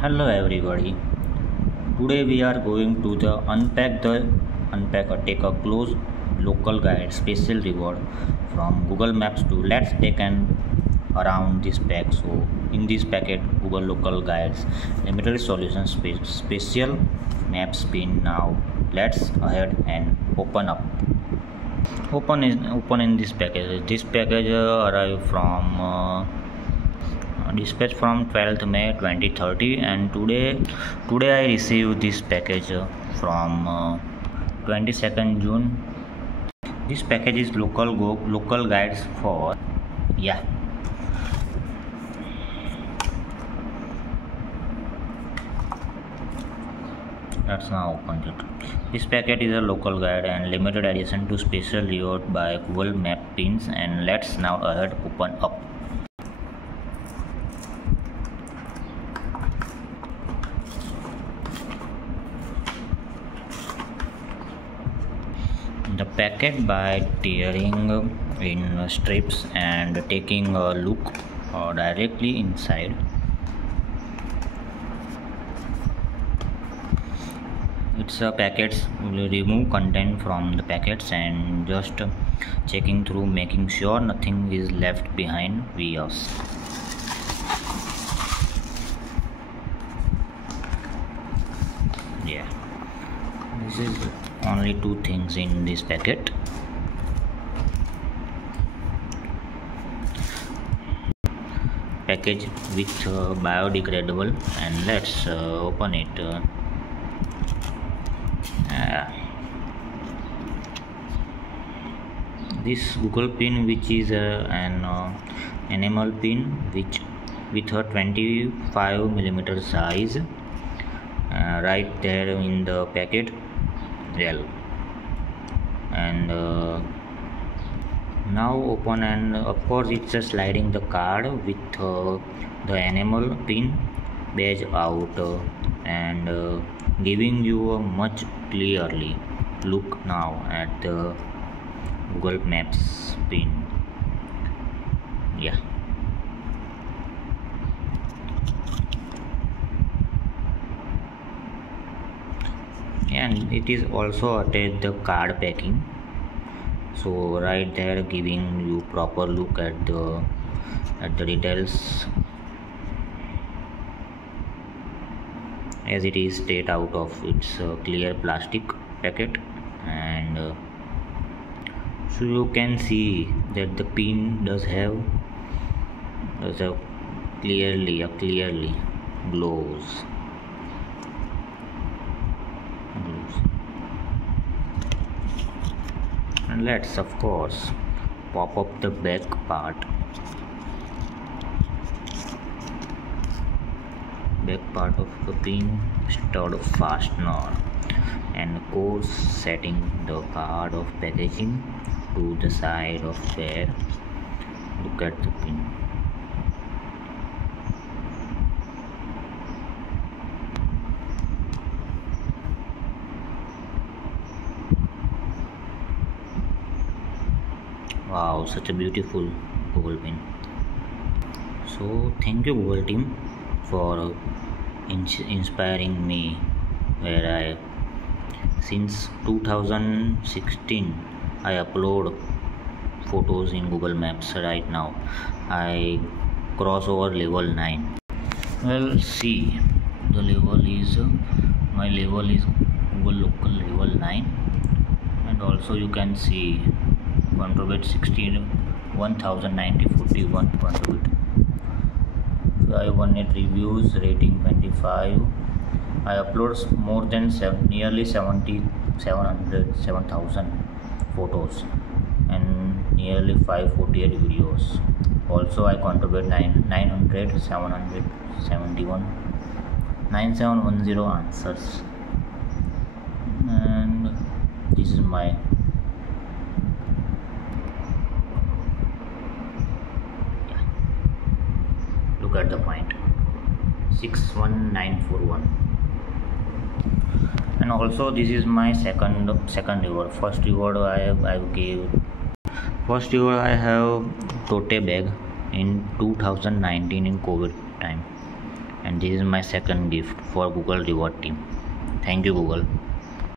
Hello everybody. Today we are going to unpack or take a close local guide special reward from Google Maps to let's take an around this pack. So in this packet Google local guides limited solution special maps pin. Now let's ahead and open up. Open in this package. This package arrived from dispatch from 12th May 2030 and today I received this package from 22nd June. This package is local guides for let's now open it. This packet is a local guide and limited edition to special reward by Google Map pins, and let's now ahead open up. The packet by tearing in strips and taking a look directly inside. It's a packets. Will remove content from the packets and just checking through, making sure nothing is left behind. This is only two things in this packet. Package with biodegradable, and let's open it. This Google pin, which is an enamel pin, which with a 25mm size, right there in the packet. And now open, and of course it's just sliding the card with the enamel pin badge out and giving you a much clearly look now at the Google Maps pin. And it is also attached the card packing, so right there giving you proper look at the details as it is straight out of its clear plastic packet. And so you can see that the pin does have clearly glows. And let's of course pop up the back part of the pin, stud fastener, and of course setting the card of packaging to the side of there. Look at the pin. Wow, such a beautiful Google pin. So thank you Google team for inspiring me, where I since 2016 I upload photos in Google Maps. Right now I cross over level 9. Well, see, the level is my level is Google local level 9, and also you can see contribute 1041 contribute. 518 reviews, rating 25. I upload more than nearly 7,000 photos and nearly 548 videos. Also I contribute 9710 answers, and this is my look at the point 61941. And also this is my second reward. First reward I gave First year I have Tote bag in 2019 in COVID time, and this is my second gift for Google reward team. Thank you, Google.